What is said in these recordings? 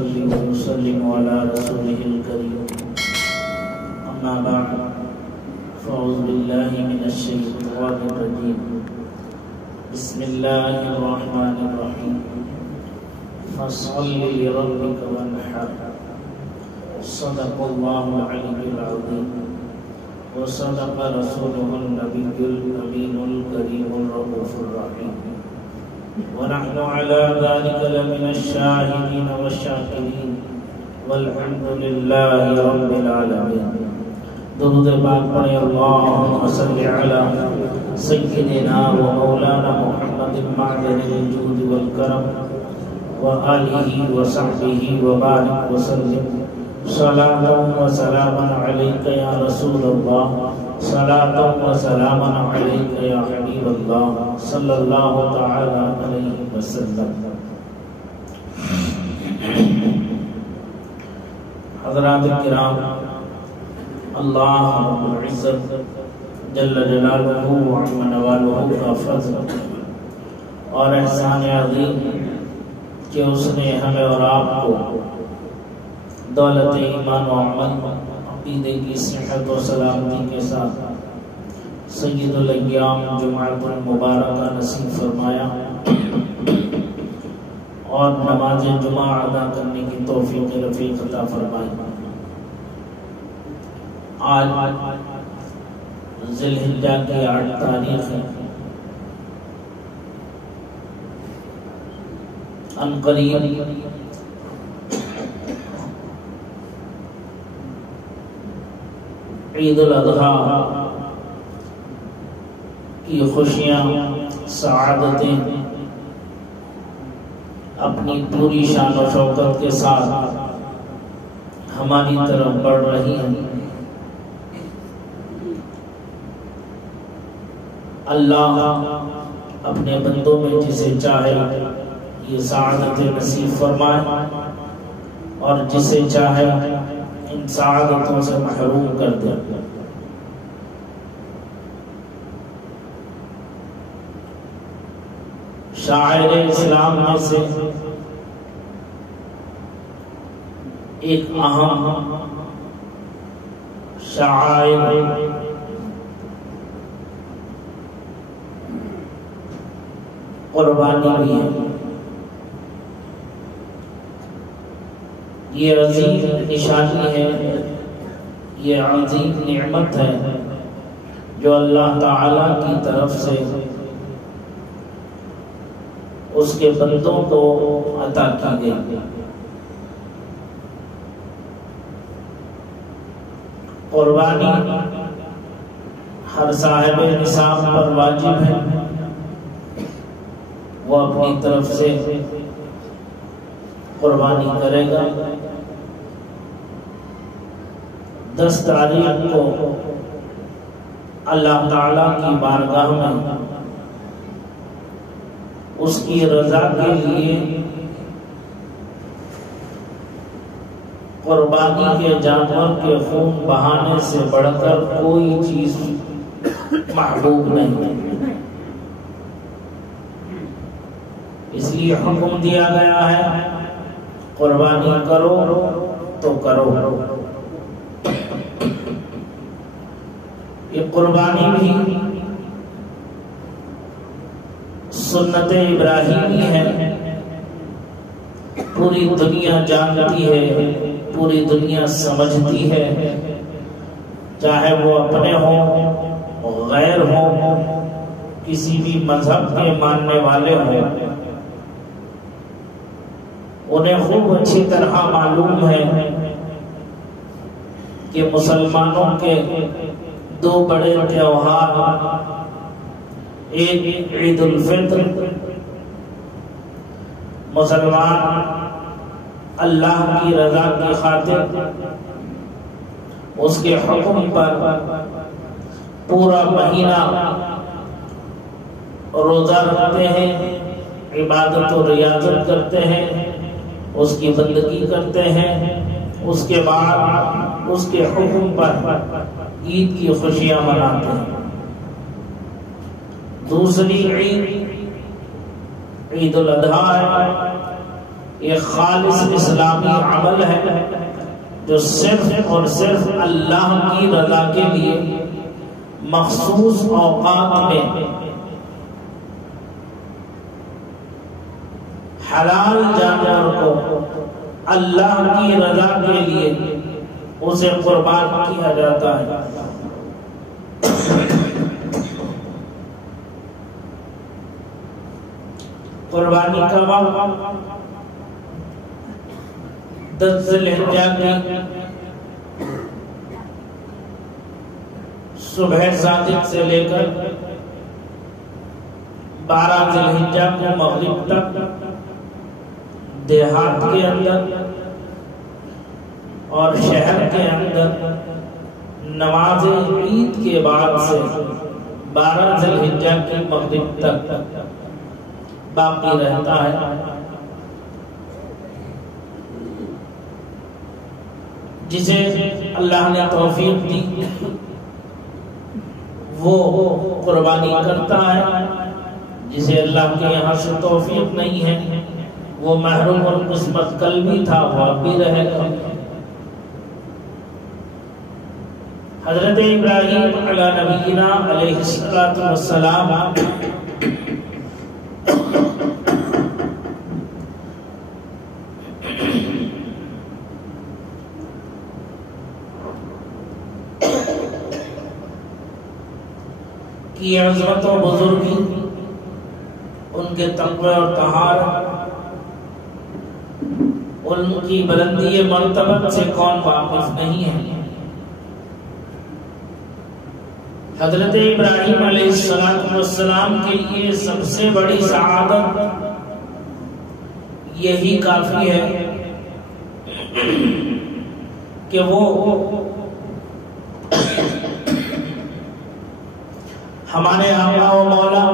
يصلي ويسلم على رسوله الكريم أما بعد فأعوذ بالله من الشيطان الرجيم بسم الله الرحمن الرحيم فصل لربك وانحر صدق الله العلي العظيم وصدق رسوله النبي الأمين الكريم الرؤوف الرحيم ونحن على ذلك لمن الشاهدين والشاكرين والحمد لله رب العالمين. درود پاک پڑھیں اللهم صل على سيدنا ومولانا محمد معدن الجود والكرم وآله وصحبه وبارك وسلم صلاة وسلاما عليك يا رسول الله صلاة وسلاما عليك يا حبيب الله صلى الله تعالى عليه وسلم. حضرات الکرام، اللہ رب العزت جل جلالہ وعظم نوالہ کا فضل اور احسان عظیم کہ اس نے ہمیں اور آپ کو دولت ایمان و عمل عقیدے کی صحت و سلامتی کے ساتھ سید الایام جمعۃ المبارکہ نصیب فرمایا اور نماز جمعہ ادا کرنے کی توفیق رفیق عطا فرمائی. آج ذی الحجہ کی 8 تاریخ ہے. ان قریب عید الاضحیٰ کی خوشیاں، سعادتیں اپنی پوری شان و شوکت کے ساتھ ہماری طرف بڑھ رہی ہیں. اللہ اپنے بندوں میں جسے چاہے یہ سعادتیں نصیب فرمائے اور جسے چاہے ان سعادتوں سے محروم کر دے. شاعر اسلام میں سے ایک اہم شاعر قربانی بھی ہے. یہ عظیم نشانی ہے، یہ عظیم نعمت ہے جو اللہ تعالی کی طرف سے اس کے بندوں کو عطا کی گئی. قربانی ہر صاحب نصاب پر واجب ہے. وہ اپنی طرف سے قربانی کرے گا. 10 تاریخ کو اللہ تعالی کی بارگاہ میں اس کی رضا کے لیے قربانی کے جانور کے خون بہانے سے بڑھ کر کوئی چیز محبوب نہیں. اس لیے حکم دیا گیا ہے قربانی کرو تو کرو. یہ قربانی بھی سنت ابراہیمی ہے. پوری دنیا جانتی ہے، پوری دنیا سمجھتی ہے، چاہے وہ اپنے ہوں، غیر ہوں، کسی بھی مذہب کے ماننے والے ہوں. انہیں خوب اچھی طرح معلوم ہے کہ مسلمانوں کے 2 بڑے تہوار، ایک عید الفطر، مسلمان اللہ کی رضا کی خاطر اس کے حکم پر پورا مہینہ روزہ رکھتے ہیں، عبادت و ریاضت کرتے ہیں، اس کی بندگی کرتے ہیں. اس کے بعد اس کے حکم پر عید کی خوشیاں مناتے ہیں. دوسری عید عید الاضحیٰ ہے. یہ خالص اسلامی عمل ہے جو صرف اور صرف اللہ کی رضا کے لیے مخصوص اوقات میں حلال جانور کو اللہ کی رضا کے لیے اسے قربان کیا جاتا ہے۔ قربانی کا وقت 10 ذی الحجہ کی صبح صادق سے لے کر 12 ذی الحجہ کو مغرب تک دیہات کے اندر اور شہر کے اندر نماز عید کے بعد سے 12 ذی الحجہ کی مغرب تک باقی رہتا ہے۔ جسے اللہ نے توفیق دی وہ قربانی کرتا ہے، جسے اللہ کے یہاں سے توفیق نہیں ہے وہ محروم اور قسمت کل بھی تھا وہ اب بھی رہے گا۔ حضرت ابراہیم علیہ نبینا علیہ السلام کی عظمت و بزرگی، ان کے تقوی اور طہارت، ان کی بلندی مرتبت سے کون واقف نہیں ہے۔ حضرت ابراہیم علیہ السلام کے لیے سب سے بڑی سعادت یہی کافی ہے کہ وہ ہمارے آقا و مولا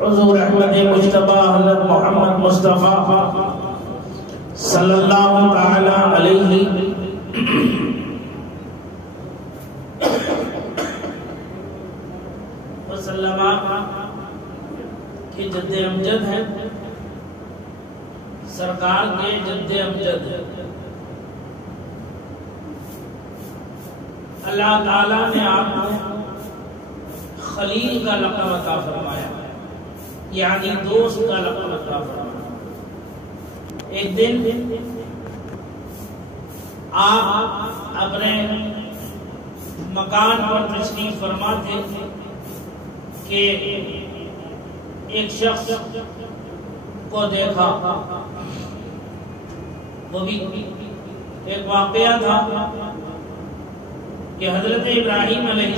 حضور احمد مجتبی حضرت محمد مصطفیٰ صلی اللہ تعالی علیہ وسلم کی جد امجد ہے، سرکار کے جد امجد ہے۔ اللہ تعالیٰ نے آپ کو خلیل کا لقب عطا فرمایا، یعنی دوست کا لقب عطا فرمایا۔ ایک دن آپ اپنے مکان پر تشریف فرما تھے کہ ایک شخص کو دیکھا، وہ بھی ایک واقعہ تھا کہ حضرت ابراہیم علیہ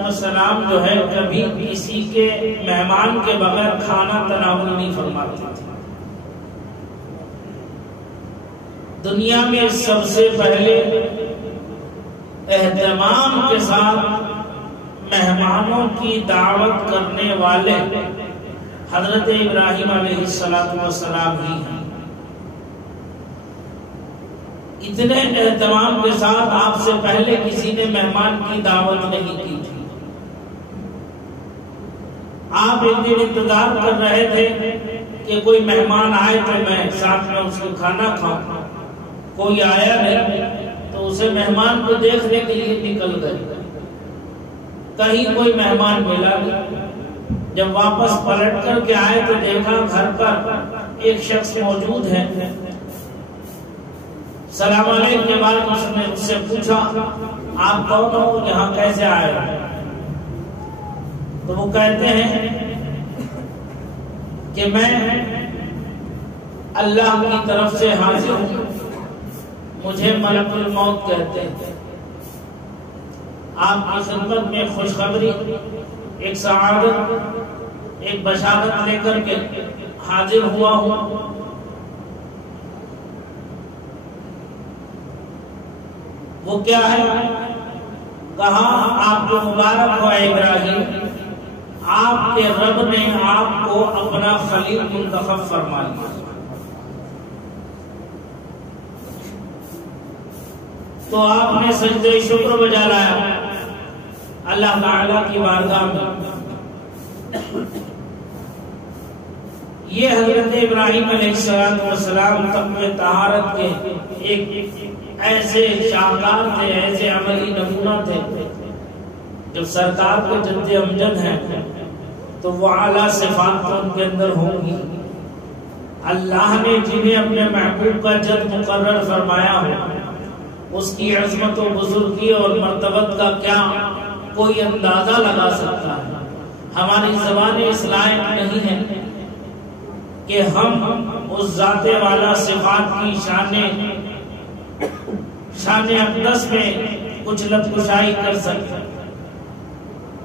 السلام جو ہے کبھی کسی کے مہمان کے بغیر کھانا تناول نہیں فرماتے تھے۔ دنیا میں سب سے پہلے اہتمام کے ساتھ مہمانوں کی دعوت کرنے والے حضرت ابراہیم علیہ السلام ہی ہیں۔ اتنے اہتمام کے ساتھ آپ سے پہلے کسی نے مہمان کی دعوت نہیں کی تھی۔ آپ ایک دن انتظار کر رہے تھے کہ کوئی مہمان آئے تو میں ساتھ میں اس کو کھانا کھاؤں، کوئی آیا نہیں تو اسے مہمان کو دیکھنے کے لیے نکل گئے، کہیں کوئی مہمان ملا نہیں۔ جب واپس پلٹ کر کے آئے تو دیکھا گھر پر ایک شخص موجود ہے۔ سلام علیکم کے بعد اس نے اس سے پوچھا آپ کون ہو، یہاں کیسے آئے؟ تو وہ کہتے ہیں کہ میں اللہ کی طرف سے حاضر ہوں، مجھے ملک الموت کہتے ہیں۔ آپ کی خدمت میں خوشخبری، ایک سعادت، ایک بشارت لے کر کے حاضر ہوا ہوں۔ وہ کیا ہے؟ کہا آپ کو مبارک ہو اے ابراہیم، آپ کے رب نے آپ کو اپنا خلیل منتخب فرما لیا۔ تو آپ نے سجدہ شکر بجا لایا اللہ تعالی کی بارگاہ میں۔ یہ حضرت ابراہیم علیہ السلام تقوی طہارت کے ایک ایسے شاہکار تھے، ایسے عملی نمونہ تھے. جب سرکار کو جد امجد ہیں تو وہ اعلیٰ صفات ان کے اندر ہوں گی. اللہ نے جنہیں اپنے محبوب کا جد مقرر فرمایا ہو، اس کی عظمت و بزرگی اور مرتبت کا کیا کوئی اندازہ لگا سکتا ہے. ہماری زبان اس لائق نہیں ہے کہ ہم اس ذات والا صفات کی شان اقدس میں کچھ لطفشائی کر سکتے.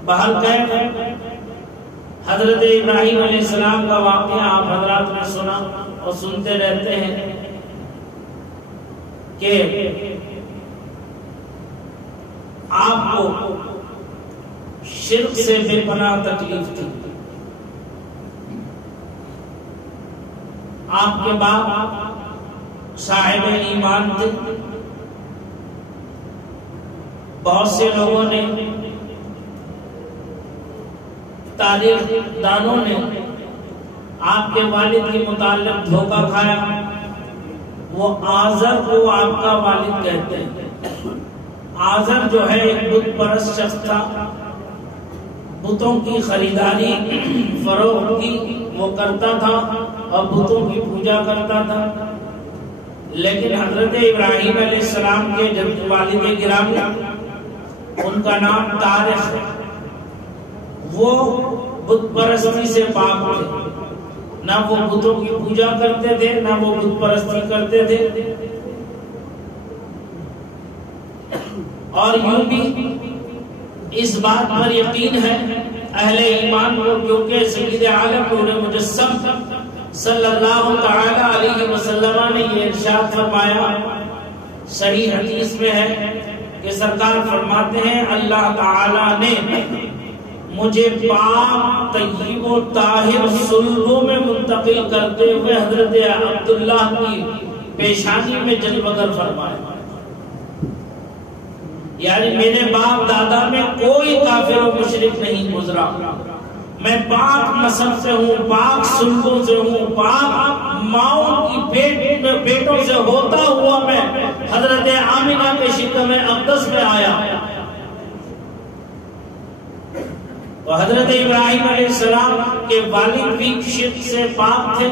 بہرکیف حضرت ابراہیم علیہ السلام کا واقعہ آپ حضرات نے سنا اور سنتے رہتے ہیں کہ آپ کو شرک سے بے پناہ تکلیف تھی. آپ کے باپ صاحب ایمان تھے. بہت سے لوگوں نے، تاریخ دانوں نے آپ کے والد کے متعلق دھوکہ کھایا. وہ آزر کو آپ کا والد کہتے ہیں. آزر جو ہے ایک بت پرست شخص تھا. بتوں کی خریداری فروخت کی وہ کرتا تھا اور بتوں کی پوجا کرتا تھا. لیکن حضرت ابراہیم علیہ السلام کے جب والد گرامی، ان کا نام طارق ہے، وہ بت پرستی سے پاک تھے. نہ وہ بتوں کی پوجا کرتے تھے، نہ وہ بت پرستی کرتے تھے. اور یوں بھی اس بات پر یقین ہے اہل ایمان کو، کیونکہ سید عالم نور مجسم صلی اللہ تعالی علیہ وسلم نے یہ ارشاد فرمایا، صحیح حدیث میں ہے کہ سرکار فرماتے ہیں اللہ تعالی نے مجھے پاک طیب و طاہر صلبوں میں منتقل کرتے ہوئے حضرت عبداللہ کی پیشانی میں جلوگر فرمایا. یعنی میرے باپ دادا میں کوئی کافر و مشرک نہیں گزرا. میں پاک نسل سے ہوں، پاک سلبوں سے ہوں، پاک ماؤں کی پیٹوں سے ہوتا ہوا میں حضرت آمنہ کے شکم اقدس میں آیا. تو حضرت ابراہیم علیہ السلام کے والد بھی شرک سے پاک تھے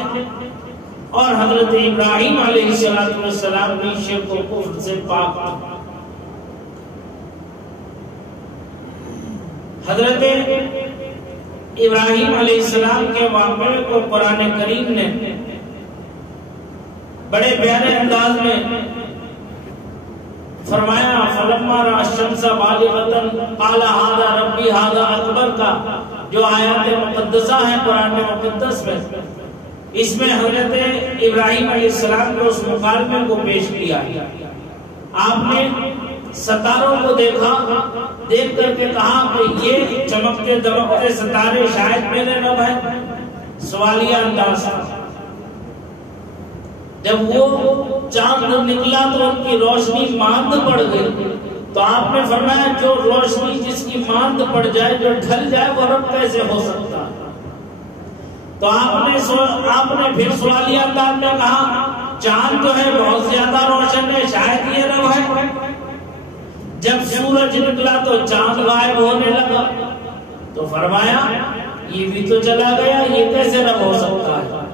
اور حضرت ابراہیم علیہ السلام بھی شرک و کفر سے پاک تھے. حضرت ابراہیم علیہ السلام کے واقعے کو قرآن کریم نے بڑے پیارے انداز میں فرمایا. فلما رأى الشمس بالغة قال هذا ربي هذا اکبر کا جو آیات مقدسہ ہے قرآن مقدس میں، اس میں حضرت ابراہیم علیہ السلام نے اس مکالمے کو پیش کیا. آپ نے ستاروں کو دیکھا، دیکھ کر کے کہا کہ یہ چمکتے دمکتے ستارے شاید میرے رب ہیں. سوالیہ انداز. جب وہ چاند نکلا تو ان کی روشنی ماند پڑ گئی. تو آپ نے فرمایا جو روشنی جس کی ماند پڑ جائے، جو ڈھل جائے، وہ رب کیسے ہو سکتا ہے؟ تو آپ نے پھر سوالیہ انداز میں کہا چاند تو ہے بہت زیادہ روشن ہے، شاید یہ رب ہے. جب سورج نکلا تو چاند غائب ہونے لگا. تو فرمایا یہ بھی تو چلا گیا، یہ کیسے رب ہو سکتا ہے؟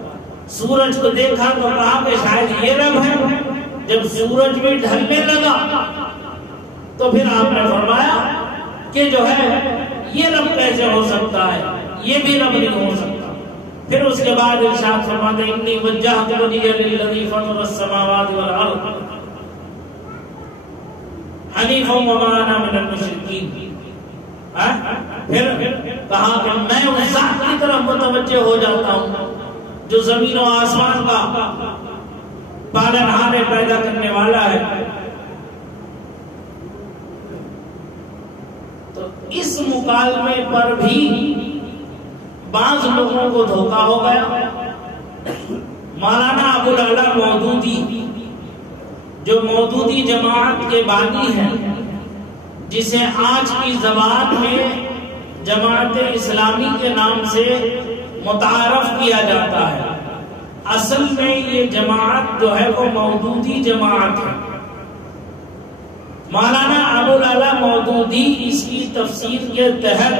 سورج کو دیکھا تو کہا کہ شاید یہ رب ہے. جب سورج بھی ڈھلنے لگا تو پھر آپ نے فرمایا کہ جو ہے یہ رب کیسے ہو سکتا ہے، یہ بھی رب نہیں ہو سکتا. پھر اس کے بعد ارشاد فرماتے انی وجہت وجہی للذی فطر السماوات والارض حنیفا وما انا من المشرکین. پھر کہا کہ میں اس ذات کی طرف متوجہ ہو جاتا ہوں جو زمین و آسمان کا پالنہار پیدا کرنے والا ہے. تو اس مکالمے پر بھی بعض لوگوں کو دھوکہ ہو گیا. مولانا ابوالعلا مودودی جو مودودی جماعت کے بانی ہیں، جسے آج کی زبان میں جماعت اسلامی کے نام سے متعارف کیا جاتا ہے، اصل میں یہ جماعت جو ہے وہ مودودی جماعت ہے. مولانا ابوالعلا مودودی اس کی تفسیر کے تحت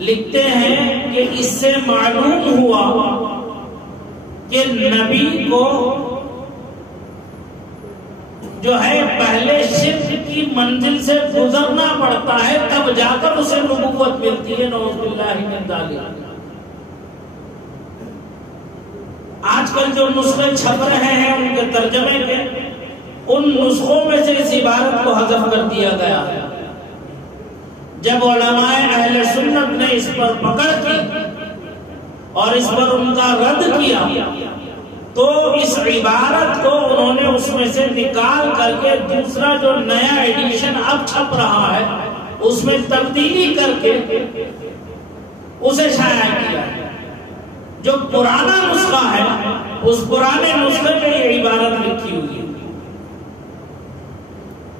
لکھتے ہیں کہ اس سے معلوم ہوا کہ نبی کو جو ہے پہلے شرک کی منزل سے گزرنا پڑتا ہے، تب جا کر اسے نبوت ملتی ہے. نعوذ باللہ من ذالک. آج کل جو نسخے چھپ رہے ہیں ان کے ترجمے کے، ان نسخوں میں سے اس عبارت کو حذف کر دیا گیا ہے. جب علماء اہل سنت نے اس پر پکڑ کی اور اس پر ان کا رد کیا تو اس عبارت کو انہوں نے اس میں سے نکال کر کے دوسرا جو نیا ایڈیشن اب چھپ رہا ہے اس میں تبدیلی کر کے اسے شائع کیا. جو پرانا نسخہ ہے اس پرانے نسخے میں یہ عبارت لکھی ہوئی ہے.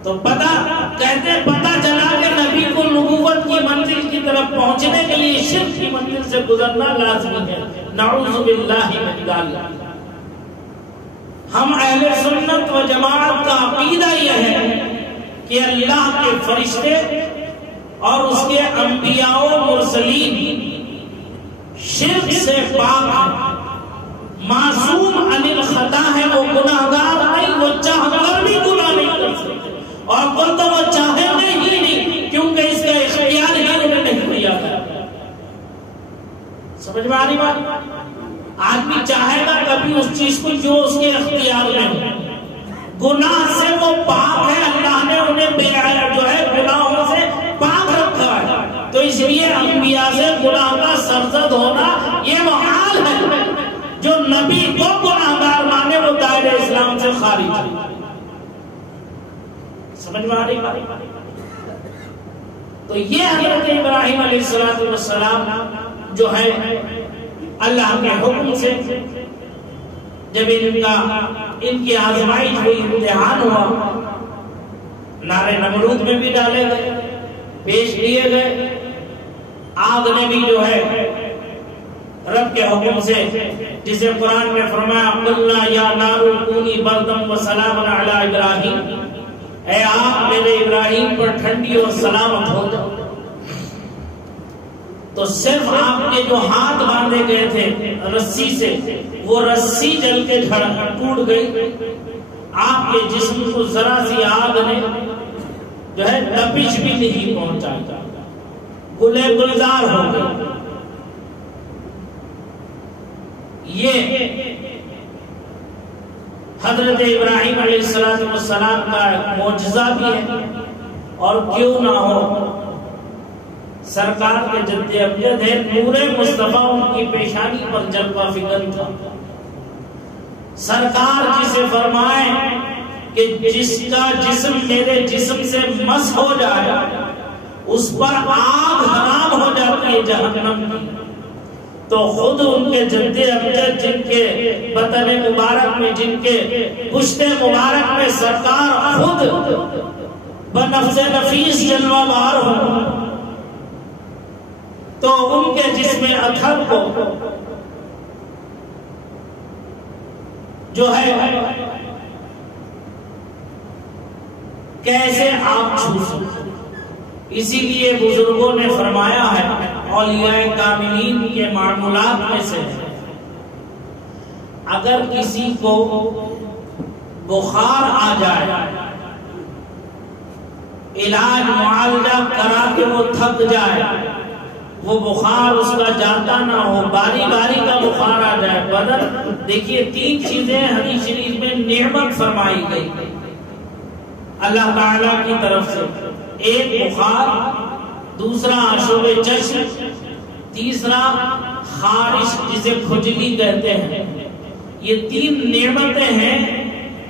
تو پتہ چلا کہ نبی کو نبوت کی منزل کی طرف پہنچنے کے لیے شرک کی منزل سے گزرنا لازمی ہے. نعوذ باللہ من ذالک. ہم اہل سنت و جماعت کا عقیدہ یہ ہے کہ اللہ کے فرشتے اور اس کے انبیاء و مرسلین شرک سے پاک ہیں، معصوم عن الخطا ہے، وہ گناہگار نہیں، وہ چاہ کر بھی گناہ نہیں کر سکتے، اور بلکہ وہ چاہے نہیں کیونکہ اس کا اختیار ہی انہیں نہیں دیا گیا. سمجھ میں آ رہی بات؟ آدمی چاہے گا کبھی اس چیز کو جو اس کے اختیار میں ہو. گناہ سے وہ پاک ہے، اللہ نے انہیں جو ہے گناہوں سے پاک رکھا ہے. تو اس لیے انبیاء سے گناہ کا سرزد ہونا یہ محال ہے. جو نبی کو گناہگار مانے وہ دائرہ اسلام سے خارج ہے. سمجھ میں آ رہی بات؟ تو یہ حضرت ابراہیم علیہ السلام جو ہے اللہ کے حکم سے جب ان کی آزمائش ہوئی، امتحان ہوا، نارے نمرود میں بھی ڈالے گئے، پیش کیے گئے. آگ نے بھی جو ہے رب کے حکم سے، جسے قرآن میں فرمایا قلنا یا نار کونی بردم و سلام علی ابراہیم، اے آگ میرے ابراہیم پر ٹھنڈی اور سلامت ہو جاؤ. تو صرف آپ کے جو ہاتھ باندھے گئے تھے رسی سے، وہ رسی جل کے ٹوٹ گئی. آپ کے جسم کو ذرا سی آگ نے جو ہے تپش بھی نہیں پہنچائی، گلے گلزار ہو گئے. یہ حضرت ابراہیم علیہ السلام کا معجزہ بھی ہے. اور کیوں نہ ہو، سرکار کے جد امجد ہے، نور مصطفیٰ ان کی پیشانی پر جلوہ فکن تھا. سرکار جسے فرمائے کہ جس کا جسم میرے جسم سے مس ہو جائے اس پر آگ حرام ہو جاتی ہے جہنم کی. تو خود ان کے جد امجد جن کے بطن مبارک میں، جن کے پشت مبارک میں سرکار خود بنفس نفیس جلوہ بار ہو، تو ان کے جسم اطہر کو جو ہے کیسے آپ چھو سکتے؟ اسی لیے بزرگوں نے فرمایا ہے، اولیاء کاملین کے معمولات میں سے اگر کسی کو بخار آ جائے، علاج معالجہ کرا کے وہ تھک جائے، وہ بخار اس کا جاتا نہ ہو، باری باری کا بخار آ جائے بدن. دیکھیے 3 چیزیں حدیث شریف میں نعمت فرمائی گئی اللہ تعالیٰ کی طرف سے. ایک بخار، دوسرا آشوب چشم، تیسرا خارش جسے کھجلی کہتے ہیں. یہ 3 نعمتیں ہیں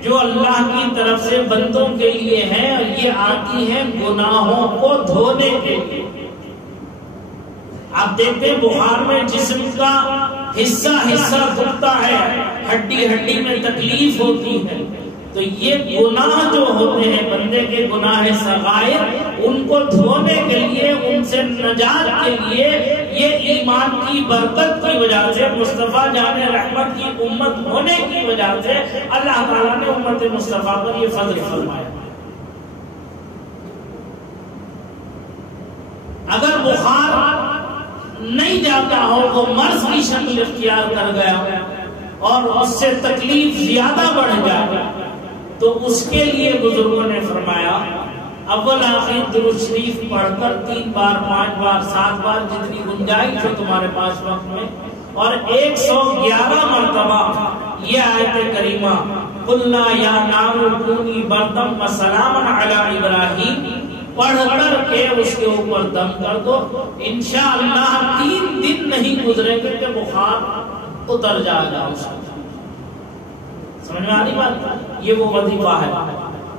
جو اللہ کی طرف سے بندوں کے لیے ہیں، اور یہ آتی ہیں گناہوں کو دھونے کے لیے. آپ دیکھتے ہیں بخار میں جسم کا حصہ دکھتا ہے، ہڈی ہڈی میں تکلیف ہوتی ہے. تو یہ گناہ جو ہوتے ہیں بندے کے گناہ صغائر، ان کو دھونے کے لیے، ان سے نجات کے لیے یہ ایمان کی برکت کی وجہ سے، مصطفیٰ جان رحمت کی امت ہونے کی وجہ سے اللہ تعالیٰ نے امت مصطفیٰ پر یہ فضل فرمایا۔ اگر بخار نہیں جاتا ہو، وہ مرض کی شکل اختیار کر گیا اور اس سے تکلیف زیادہ بڑھ جائے، تو اس کے لیے بزرگوں نے فرمایا اول آخر درود شریف پڑھ کر 3 بار 5 بار 7 بار جتنی گنجائش ہو تمہارے پاس وقت میں، اور 111 مرتبہ یہ آیت کریمہ قلنا یا نار کونی بردم و سلاما علی ابراہیم پڑھ کر کے اس کے اوپر دم کر دو، انشاءاللہ 3 دن نہیں گزرے گے کہ بخار اتر جائے گا۔ سمجھ میں آ رہی بات؟ یہ وہ وظیفہ ہے۔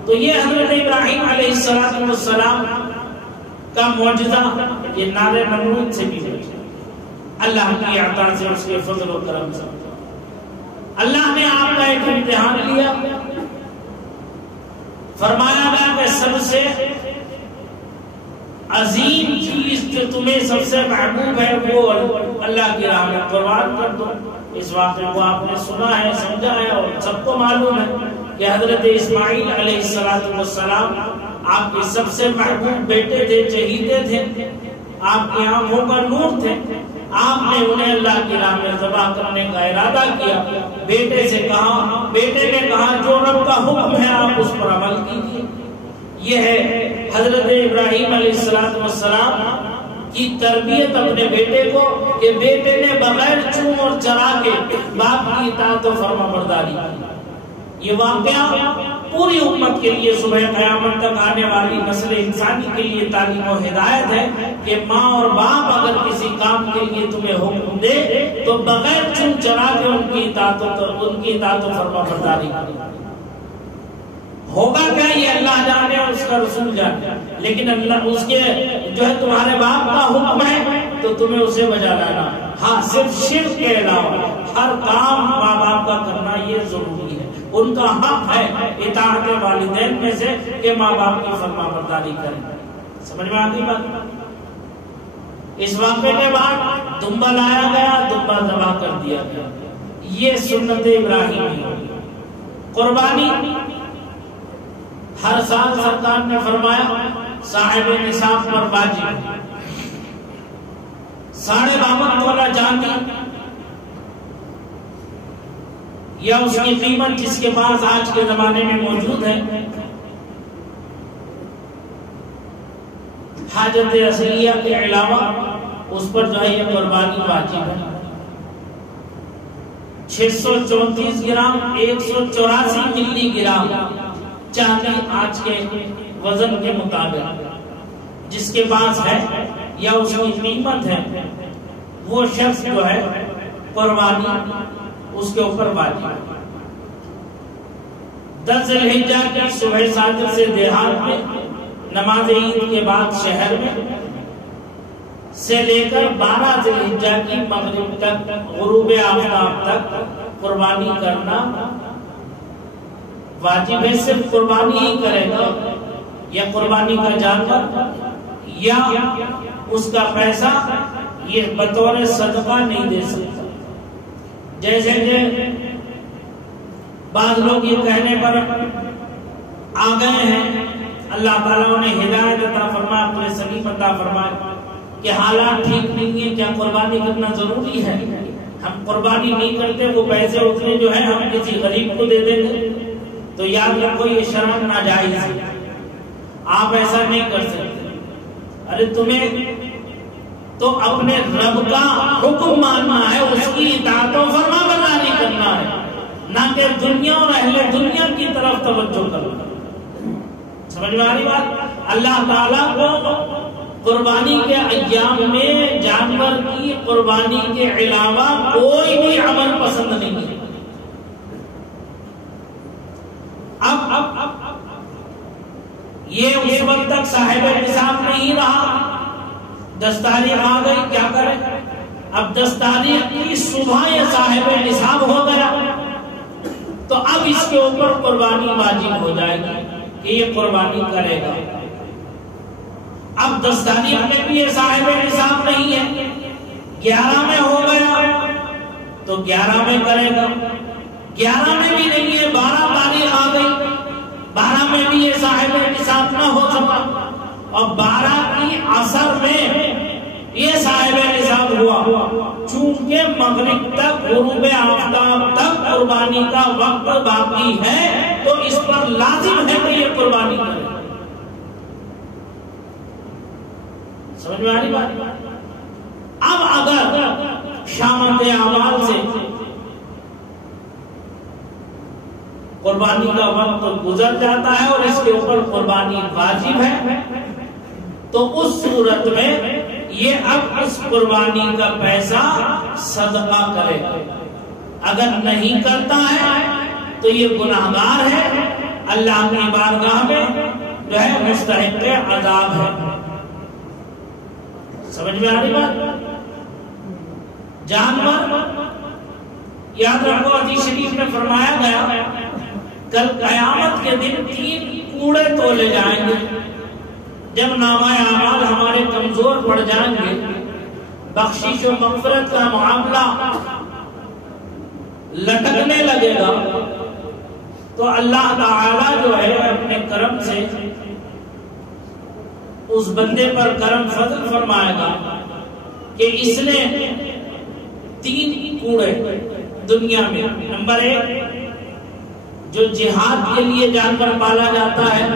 تو یہ حضرت ابراہیم علیہ السلام کا معجزہ یہ نار نمرود سے بھی ہے، اللہ کی عطا سے، اس کے فضل و کرم سے۔ اللہ نے آپ کا ایک امتحان لیا، فرمایا گیا کہ سب سے عظیم چیز جو تمہیں سب سے محبوب ہے وہ اللہ کی راہ میں قربان کر دو۔ اس واقعے کو آپ نے سنا ہے، سمجھا ہے، اور سب کو معلوم ہے کہ حضرت اسماعیل علیہ السلام آپ کے سب سے محبوب بیٹے تھے، چہیتے تھے، آپ کی آنکھوں کا نور تھے۔ آپ نے انہیں اللہ کی راہ میں ذبح کرنے کا ارادہ کیا، بیٹے سے کہا، بیٹے نے کہا جو رب کا حکم ہے آپ اس پر عمل کیجیے۔ یہ ہے حضرت ابراہیم علیہ السلام کی تربیت اپنے بیٹے کو، کہ بیٹے نے بغیر چون اور چرا کے باپ کی اطاعت و فرما برداری کی۔ یہ واقعہ پوری امت کے لیے صبح قیامت تک آنے والی نسل انسانی کے لیے تعلیم و ہدایت ہے کہ ماں اور باپ اگر کسی کام کے لیے تمہیں حکم دے تو بغیر چون چرا کے ان کی اطاعت و فرما برداری کی۔ ہوگا کیا یہ اللہ جانے اور اس کا رسول جانے، لیکن اللہ اس کے جو ہے تمہارے باپ کا حکم ہے تو تمہیں اسے بجا لانا۔ ہاں صرف شرک کے علاوہ ہر کام ماں باپ کا کرنا یہ ضروری ہے، ان کا حق ہے اطاعت والدین میں سے کہ ماں باپ کی فرما برداری کریں۔ سمجھ میں آگئی بات؟ اس واقعے کے بعد دمبا لایا گیا، دمبا ذبح کر دیا گیا۔ یہ سنت ابراہیمی ہے۔ قربانی ہر سال سرکار نے فرمایا صاحب نصاب پر واجب 52.5 تولہ چاندی یا اس کی قیمت جس کے پاس آج کے زمانے میں موجود ہے، حاجت اصلیہ کے علاوہ اس پر جو ہے یہ قربانی واجب ہے۔ 634 گرام 184 ملی گرام چاندی آج کے وزن کے مطابق جس کے پاس ہے یا اس کی قیمت ہے، وہ شخص جو ہے قربانی اس کے اوپر واجب ہے۔ 10 ذی الحجہ کی صبح صادق سے دیہات میں، نماز عید کے بعد شہر میں، سے لے کر 12 ذی الحجہ کی مغرب تک، غروب آفتاب تک قربانی کرنا واجب ہے۔ صرف قربانی ہی کرے گا یا قربانی کا جانور یا اس کا پیسہ یہ بطور صدقہ نہیں دے سکتا۔ جیسے کہ بعض لوگ یہ کہنے پر آ گئے ہیں، اللہ تعالیٰ نے ہدایت عطا فرمائے، اپنے سلیم عطا فرمائے کہ حالات ٹھیک نہیں ہے، کیا قربانی کرنا ضروری ہے؟ ہم قربانی نہیں کرتے، وہ پیسے اتنے جو ہیں ہم کسی غریب کو دے دیں گے، تو یاد رکھو یہ شرع ناجائز ہے، آپ ایسا نہیں کر سکتے۔ ارے تمہیں تو اپنے رب کا حکم ماننا ہے، اس کی اطاعت و فرما برداری کرنا ہے، نہ کہ دنیا اور اہل دنیا کی طرف توجہ کرنا۔ سمجھ میں آ رہی بات؟ اللہ تعالیٰ کو قربانی کے ایام میں جانور کی قربانی کے علاوہ کوئی بھی عمل پسند نہیں ہے۔ اب یہ اس وقت تک صاحب نصاب نہیں رہا، 10 تاریخ آ گئی، کیا کریں؟ اب 10 تاریخ کی صبح یہ صاحب نصاب ہو گیا تو اب اس کے اوپر قربانی واجب ہو جائے گی کہ یہ قربانی کرے گا۔ اب 10 تاریخ میں بھی یہ صاحب نصاب نہیں ہے 11 میں ہو گیا تو 11 میں کرے گا، 11 میں بھی نہیں ہے، 12 تاریخ آ گئی، 12 میں بھی یہ صاحب نصاب نہ ہو سکا، اور 12 کی عصر میں یہ صاحب نصاب ہوا، چونکہ مغرب تک، غروب آفتاب تک قربانی کا وقت باقی ہے، تو اس پر لازم ہے کہ یہ قربانی کرے۔ سمجھ میں آ رہی بات؟ اب اگر شامت اعمال سے قربانی کا وقت گزر جاتا ہے اور اس کے اوپر قربانی واجب ہے، تو اس صورت میں یہ اب اس قربانی کا پیسہ صدقہ کرے گا۔ اگر نہیں کرتا ہے تو یہ گناہگار ہے، اللہ کی بارگاہ میں جو ہے مستحق عذاب ہے۔ سمجھ میں آ رہی بات؟ جانور یاد رکھو، حدیث شریف میں فرمایا گیا کل قیامت کے دن 3 کوڑے تولے جائیں گے، جب نامہ اعمال ہمارے کمزور پڑ جائیں گے، بخشش و مغفرت کا معاملہ لٹکنے لگے گا، تو اللہ تعالی جو ہے اپنے کرم سے اس بندے پر کرم فضل فرمائے گا کہ اس نے 3 کوڑے دنیا میں، نمبر 1 جو جہاد کے لیے جانور پالا جاتا ہے،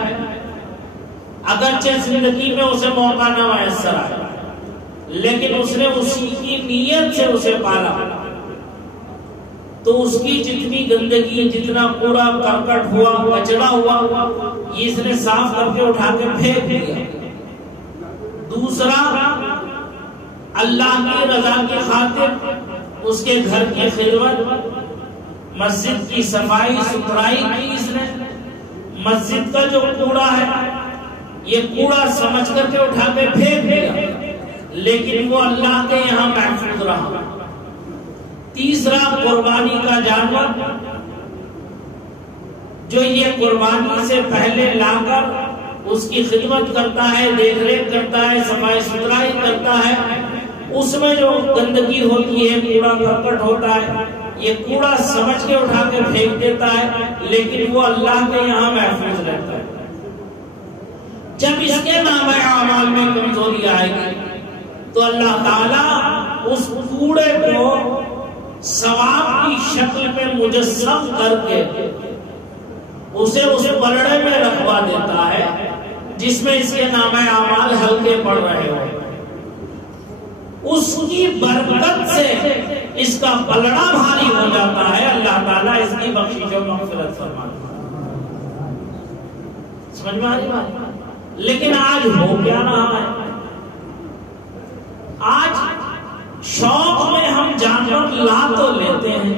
اگرچہ زندگی میں اسے موقع نہ میسر آئے لیکن اس نے اسی کی نیت سے اسے پالا، تو اس کی جتنی گندگی، جتنا کوڑا کرکٹ ہوا، کچرا ہوا، یہ اس نے صاف کر کے اٹھا کے پھینک دیا۔ دوسرا، اللہ کی رضا کی خاطر اس کے گھر کی خدمت، مسجد کی صفائی ستھرائی کی اس نے، مسجد کا جو کوڑا ہے یہ کوڑا سمجھ کر کے اٹھا کے پھینک دیا، لیکن وہ اللہ کے یہاں محفوظ رہا۔ تیسرا، قربانی کا جانور جو یہ قربانی سے پہلے لا کر اس کی خدمت کرتا ہے، دیکھ ریکھ کرتا ہے، صفائی ستھرائی کرتا ہے، اس میں جو گندگی ہوتی ہے، کوڑا کرکٹ ہوتا ہے، یہ کوڑا سمجھ کے اٹھا کے پھینک دیتا ہے، لیکن وہ اللہ کے یہاں محفوظ رہتا ہے۔ جب اس کے نامہ اعمال میں کمزوری آئے گی تو اللہ تعالیٰ اس کوڑے کو ثواب کی شکل میں مجسم کر کے اسے اس پلڑے میں رکھوا دیتا ہے جس میں اس کے نامہ اعمال ہلکے پڑ رہے ہو۔ اس کی برکت سے اس کا پلڑا بھاری ہو جاتا ہے، اللہ تعالیٰ اس کی بخشش و مغفرت فرماتا ہے۔ سمجھ میں آ رہی بات؟ لیکن آج ہو کیا رہا ہے؟ آج شوق میں ہم جانور لا تو لیتے ہیں،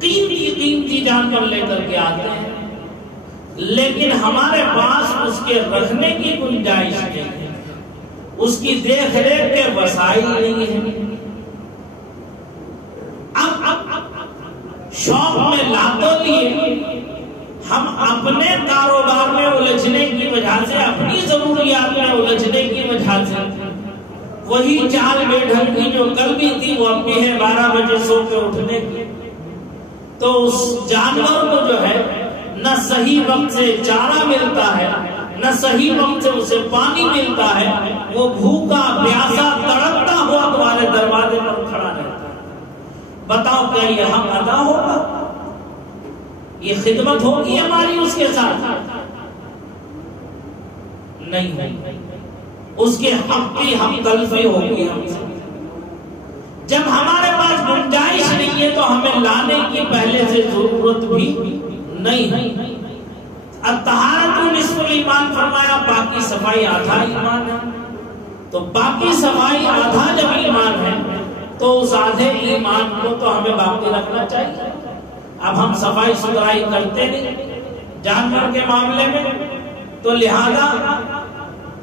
قیمتی جانور لے کر کے آتے ہیں، لیکن ہمارے پاس اس کے رکھنے کی گنجائش نہیں ہے، اس کی دیکھ ریکھ کے وسائل نہیں ہیں۔ اب شوق میں لا تو لیے، ہم اپنے کاروبار میں الجھنے کی وجہ سے، اپنی ضروریات میں الجھنے کی وجہ سے وہی چال بے ڈھنگ کی جو کل بھی تھی وہ اب بھی ہے 12 بجے سو کے اٹھنے کی، تو اس جانور کو جو ہے نہ صحیح وقت سے چارہ ملتا ہے، نہ صحیح وقت سے اسے پانی ملتا ہے، وہ بھوکا پیاسا تڑپتا ہوا تمہارے دروازے پر کھڑا رہتا ہے۔ بتاؤ کیا یہ حق ادا ہوگا؟ یہ خدمت ہوگی ہماری اس کے ساتھ؟ نہیں، اس کے حق کی ہم تلفی ہوگی ہم سے۔ جب ہمارے پاس گنجائش نہیں ہے تو ہمیں لانے کی پہلے سے ضرورت بھی نہیں ہے۔ الطہارۃ نصف الایمان فرمایا، پاکی صفائی آدھا ایمان ہے، تو پاکی صفائی آدھا جب ایمان ہے تو اس آدھے ایمان کو تو ہمیں باقی رکھنا چاہیے۔ اب ہم صفائی ستھرائی کرتے نہیں جانور کے معاملے میں، تو لہذا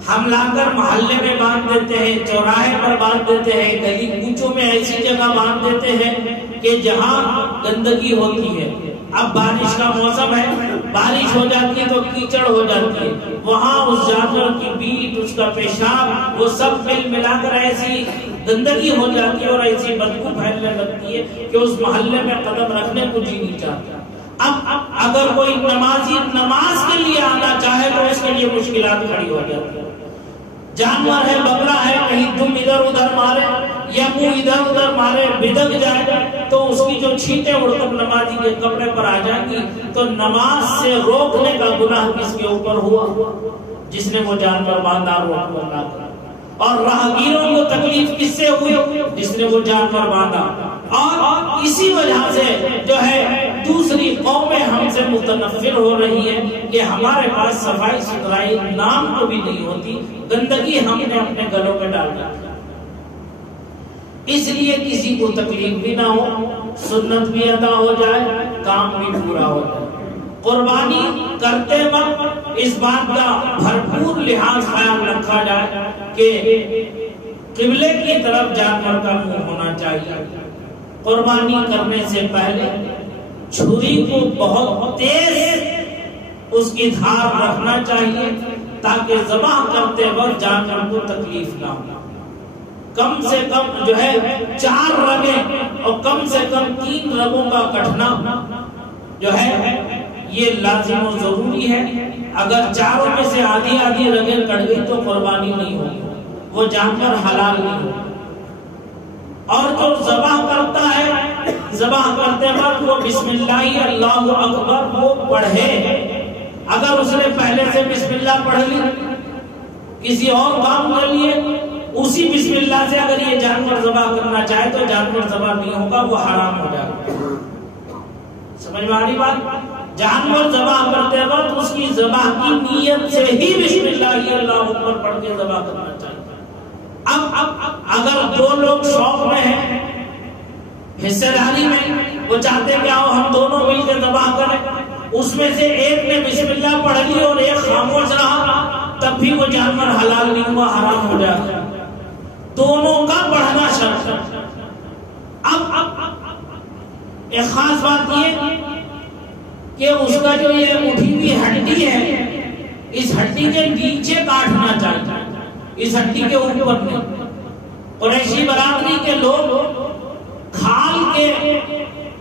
ہم لا کر محلے میں باندھ دیتے ہیں، چوراہے پر باندھ دیتے ہیں، گلی کوچوں میں ایسی جگہ باندھ دیتے ہیں کہ جہاں گندگی ہوتی ہے، اب بارش کا موسم ہے، بارش ہو جاتی ہے تو کیچڑ ہو جاتی ہے، وہاں اس جانور کی بیٹ، اس کا پیشاب، وہ سب مل ملا کر ایسی گندگی ہو جاتی ہے اور ایسی بدبو پھیلنے لگتی ہے کہ اس محلے میں قدم رکھنے کو جی نہیں چاہتا۔ اب اگر کوئی نمازی نماز کے لیے آنا چاہے تو اس کے لیے مشکلات کھڑی ہو جاتی ہے۔ جانور ہے، بکرا ہے، کہیں دم ادھر ادھر مارے یا منہ ادھر ادھر مارے، بھدک جائے تو اس کی جو چھینٹیں اڑ کر نمازی کے کپڑے پر آ جائیں گی تو نماز سے روکنے کا گناہ کس کے اوپر ہوا؟ جس نے وہ جانور باندھا روک کرنا۔ اور راہگیروں کو تکلیف کس سے ہوئی؟ جس نے وہ جانور باندھا۔ اور اسی وجہ سے جو ہے دوسری قومیں ہم سے متنفر ہو رہی ہیں کہ ہمارے پاس صفائی ستھرائی نام کو بھی نہیں ہوتی، گندگی ہم نے اپنے گلوں میں ڈال دی۔ اس لیے کسی کو تکلیف بھی نہ ہو، سنت بھی ادا ہو جائے، کام بھی پورا ہو جائے۔ قربانی کرتے وقت اس بات کا بھرپور لحاظ خیال رکھا جائے کہ قبلے کی طرف جانور کا منہ ہونا چاہیے۔ قربانی کرنے سے پہلے چھری کو بہت تیز اس کی دھار رکھنا چاہیے تاکہ ذبح کرتے وقت جانور کو تکلیف نہ ہو۔ کم سے کم جو ہے 4 رگیں اور کم سے کم 3 رگوں کا کٹنا جو ہے یہ لازم و ضروری ہے۔ اگر چاروں میں سے آدھی آدھی رگیں کٹ گئی تو قربانی نہیں ہوگی، وہ جانور حلال نہیں ہوگا۔ اور جو ذبح کرتا ہے، ذبح کرتے وقت وہ بسم اللہ اللہ اکبر وہ پڑھے۔ اگر اس نے پہلے سے بسم اللہ پڑھ لی، کسی اور کام کر لیے، اسی بسم اللہ سے اگر یہ جانور ذبح کرنا چاہے تو جانور ذبح نہیں ہوگا، وہ حرام ہو جائے گا۔ سمجھ میں آ رہی بات؟ جانور ذبح کرتے وقت اس کی ذبح کی نیت سے ہی بسم اللہ اللہ اکبر پڑھ کے ذبح کرنا چاہیے۔ اب اگر 2 لوگ شوق میں ہیں، حصہ داری میں، وہ چاہتے کہ آؤ ہم دونوں مل کے ذبح کریں، اس میں سے ایک نے بسم اللہ پڑھ لی اور ایک خاموش رہا، تب بھی وہ جانور حلال نہیں ہوا، حرام ہو جائے گا۔ دونوں کا پڑھنا شرط ہے۔ اب ایک خاص بات یہ کہ اس کا جو یہ اٹھی ہوئی ہڈی ہے، اس ہڈی کے نیچے کاٹنا چاہیے، اس ہڈی کے اوپر نہیں۔ قریشی برادری کے لوگ کھال کے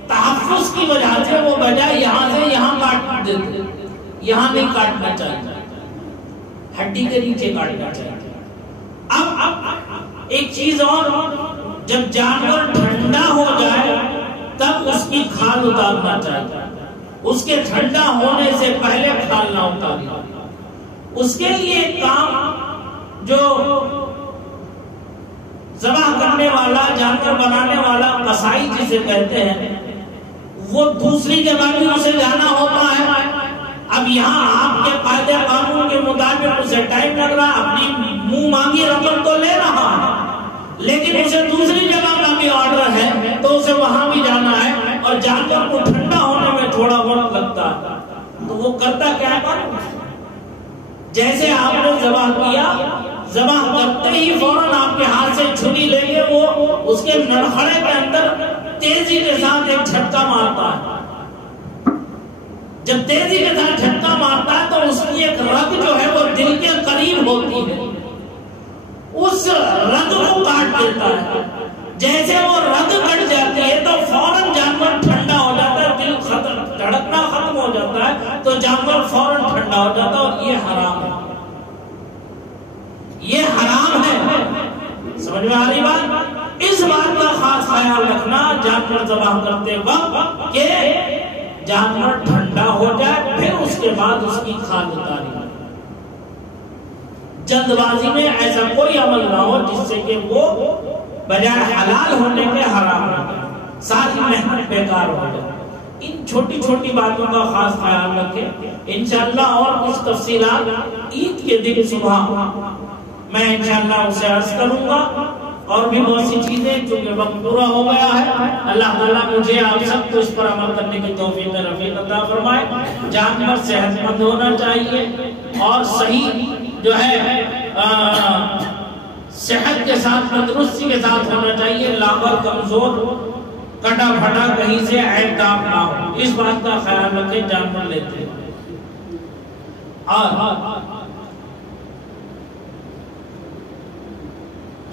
تحفظ کی وجہ سے وہ بجائے یہاں سے یہاں کاٹ دیتے، یہاں نہیں کاٹنا چاہیے، ہڈی کے نیچے کاٹنا چاہیے۔ اب ایک چیز اور، جب جانور ٹھنڈا ہو جائے تب اس کی کھال اتارنا چاہیے، اس کے ٹھنڈا ہونے سے پہلے کھال نہ اتارنا۔ اس کے لیے ایک کام جو ذبح کرنے والا، جانور بنانے والا، قصائی جسے کہتے ہیں، وہ دوسری جگہ بھی اسے جانا ہوتا ہے۔ اب یہاں آپ کے قاعدے قانون کے مطابق اسے ٹائم لگ رہا، اپنی منہ مانگی رقم تو لے رہا ہے، لیکن اسے دوسری جگہ کا بھی آرڈر ہے تو اسے وہاں بھی جانا ہے، اور جانور کو ٹھنڈا ہونے میں تھوڑا وقت لگتا ہے۔ تو وہ کرتا کیا ہے؟ جیسے آپ نے ذبح کیا، ذبح کرتے ہی فوراً آپ کے ہاتھ سے چھری لے کے وہ اس کے نڑخڑے کے اندر تیزی کے ساتھ ایک جھٹکا مارتا ہے۔ جب تیزی کے ساتھ جھٹکا مارتا ہے تو اس کی ایک رگ جو ہے وہ دل کے قریب ہوتی ہے، اس رگ کو کاٹ دیتا ہے۔ جیسے وہ رگ کٹ جاتی ہے تو فوراً جانور ٹھنڈا ہو جاتا ہے، دل دھڑکنا ختم ہو جاتا ہے، تو جانور فوراً ٹھنڈا ہو جاتا ہے، اور یہ حرام ہے، یہ حرام ہے۔ سمجھ میں آ رہی بات؟ اس بات کا خاص خیال رکھنا جانور ذبح کرتے وقت کہ جانور ٹھنڈا ہو جائے، پھر اس کے بعد اس کی کھال اتاری۔ جلد بازی میں ایسا کوئی عمل نہ ہو جس سے کہ وہ بجائے حلال ہونے کے حرام ہو جائے، ساری محنت بیکار ہو جائے۔ ان چھوٹی چھوٹی باتوں کا خاص خیال رکھیں۔ انشاءاللہ اور کچھ تفصیلات عید کے دن صبح میں انشاءاللہ اسے عرض کروں گا، اور بھی بہت سی چیزیں چونکہ وقت پورا ہو گیا ہے۔ اللہ تعالیٰ مجھے آپ سب کو اس پر عمل کرنے کی توفیق رفیق عطا فرمائے۔ جانور صحت مند ہونا چاہیے اور صحیح جو ہے صحت کے ساتھ تندرستی کے ساتھ ہونا چاہیے۔ لاغر، کمزور کٹا پھٹا کہیں سے عیب داغ نہ ہو، اس بات کا خیال رکھیں جانور لیتے ہیں۔ اور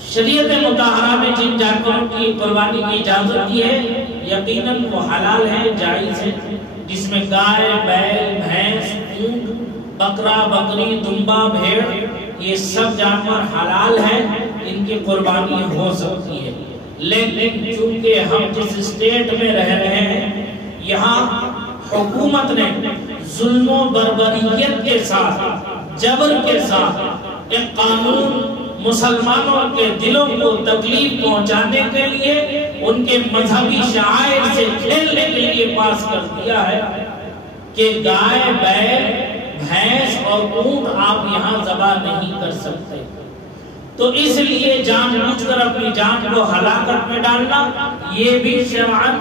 شریعت مطہرہ میں جن جانوروں کی قربانی کی اجازت دی ہے یقیناً وہ حلال ہے، جائز ہے، جس میں گائے، بیل، بھینس، اونٹ، بکرا، بکری، دمبا، بھیڑ، یہ سب جانور حلال ہیں، ان کی قربانی ہو سکتی ہے۔ لیکن چونکہ ہم جس اسٹیٹ میں رہ رہے ہیں یہاں حکومت نے ظلم و بربریت کے ساتھ، جبر کے ساتھ ایک قانون مسلمانوں کے دلوں کو تکلیف پہنچانے کے لیے، ان کے مذہبی شعائر سے کھیلنے کے لیے پاس کر دیا ہے کہ گائے، بیل، بھینس اور اونٹ آپ یہاں ذبح نہیں کر سکتے۔ تو اس لیے جان بوجھ کر اپنی جان کو ہلاکت میں ڈالنا یہ بھی شرعاً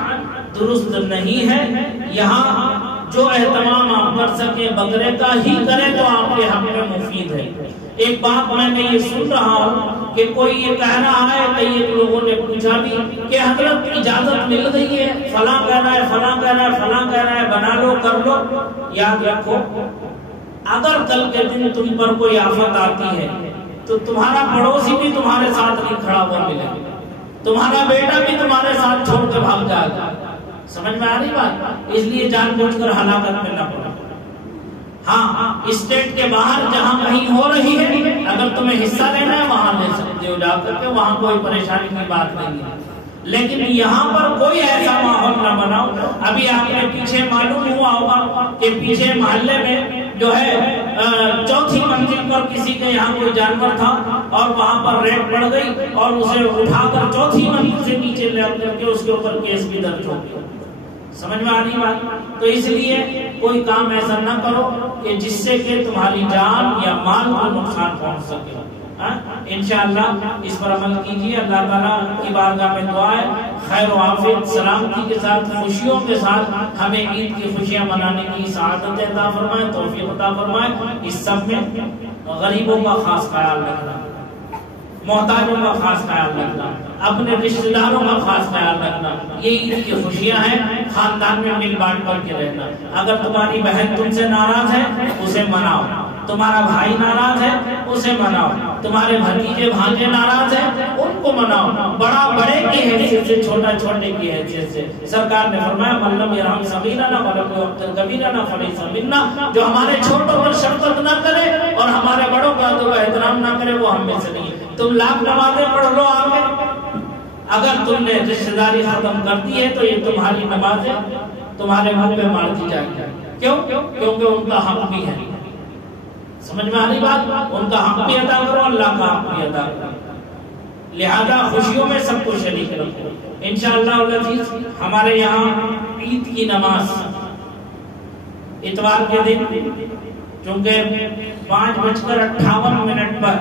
درست نہیں ہے۔ یہاں جو اہتمام آپ کر سکیں بکرے کا ہی کریں تو آپ کے حق میں مفید ہے۔ ایک بات میں نے یہ سن رہا ہوں کہ کوئی یہ کہہ رہا ہے، کئی لوگوں نے پوچھا بھی کہ حضرت اجازت مل گئی ہے، فلاں کہہ رہا ہے، فلاں کہہ رہا ہے، فلاں کہہ رہا ہے، بنا لو، کر لو۔ یاد رکھو اگر کل کے دن تم پر کوئی آفت آتی ہے تو تمہارا پڑوسی بھی تمہارے ساتھ نہیں کھڑا ہوا ملے، تمہارا بیٹا بھی تمہارے ساتھ چھوڑ کے بھاگ جائے گا۔ سمجھ میں آ رہی بات؟ اس لیے جان بوجھ کر ہلاکت میں نہ پڑو۔ ہاں اسٹیٹ کے باہر جہاں کہیں ہو رہی ہے اگر تمہیں حصہ لینا ہے وہاں لے سکتے ہو جا کر کے، وہاں کوئی پریشانی کی بات نہیں ہے، لیکن یہاں پر کوئی ایسا ماحول نہ بناؤ۔ ابھی آپ نے پیچھے معلوم ہوا ہوگا کہ پیچھے محلے میں جو ہے چوتھی منزل پر کسی کے یہاں کوئی جانور تھا اور وہاں پر ریڈ پڑ گئی اور اسے اٹھا کر چوتھی منزل سے نیچے لے کر کے اس کے اوپر کیس بھی درج ہو گیا۔ سمجھ میں آ رہی بات؟ تو اس لیے کوئی کام ایسا نہ کرو کہ جس سے کہ تمہاری جان یا مال کو نقصان پہنچ سکے۔ انشاءاللہ اس پر عمل کیجیے۔ اللہ تعالیٰ کی بارگاہ میں دعا ہے خیر و عافیت، سلامتی کے ساتھ، خوشیوں کے ساتھ ہمیں عید کی خوشیاں منانے کی سعادت عطا فرمائے، توفیق عطا فرمائے۔ اس سب میں غریبوں کا خاص خیال رکھنا، محتاجوں کا خاص خیال رکھنا، اپنے رشتہ داروں کا خاص خیال رکھنا، یہ عید کی خوشیاں ہیں۔ خاندان میں مل بانٹ کر کے رہنا۔ اگر تمہاری بہن تم سے ناراض ہے اسے مناؤ، تمہارا بھائی ناراض ہے اسے مناؤ، تمہارے بھتیجے بھانجے ناراض ہیں ان کو مناؤ، بڑا بڑے کی حیثیت سے، چھوٹا چھوٹے کی حیثیت سے۔ سرکار نے فرمایا من لم یرحم صغیرنا ولم یوقر کبیرنا فلیس منا، جو ہمارے چھوٹوں پر شفقت نہ کرے اور ہمارے بڑوں کا ادب و احترام نہ کرے وہ ہم میں سے نہیں ہے۔ تم لاکھ نمازیں پڑھ لو آگے، اگر تم نے رشتہ داری ختم کر دی ہے تو یہ تمہاری نمازیں تمہارے منہ پہ مار دی جائیں گی۔ کیوں؟ کیونکہ ان کا حق بھی ہے۔ سمجھ میں آ رہی بات؟ ان کا حق بھی ادا کرو، اللہ کا حق بھی ادا کرو، لہذا خوشیوں میں سب کو شریک رکھو۔ انشاءاللہ العزیز ہمارے یہاں عید کی نماز اتوار کے دن چونکہ 5:58 پر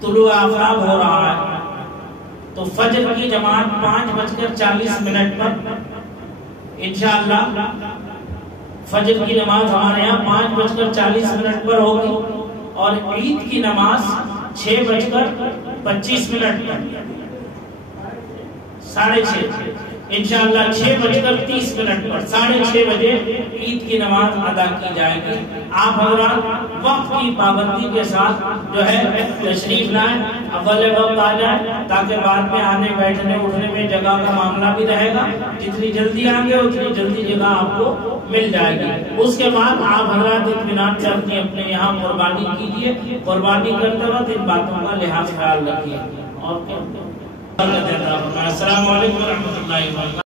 طلوع آفتاب ہو رہا ہے تو فجر کی جماعت 5:40 پر انشاءاللہ فجر کی نماز ہمارے یہاں 5:40 پر ہوگی اور عید کی نماز 6:25 پر 6:30 انشاءاللہ 6:30 پر 6:30 بجے عید کی نماز ادا کی جائے گی۔ آپ حضرات وقت کی پابندی کے ساتھ جو ہے تشریف لائیں، اول وقت آ جائیں تاکہ بعد میں آنے بیٹھنے اٹھنے میں جگہ کا معاملہ بھی رہے گا۔ جتنی جلدی آئیں گے اتنی جلدی جگہ آپ کو مل جائے گی۔ اس کے بعد آپ حضرات اطمینان سے اپنے یہاں قربانی کیجیے، قربانی کرتے وقت ان باتوں کا لحاظ خیال رکھیے۔ اور السلام علیکم ورحمۃ اللہ وبرکاتہ۔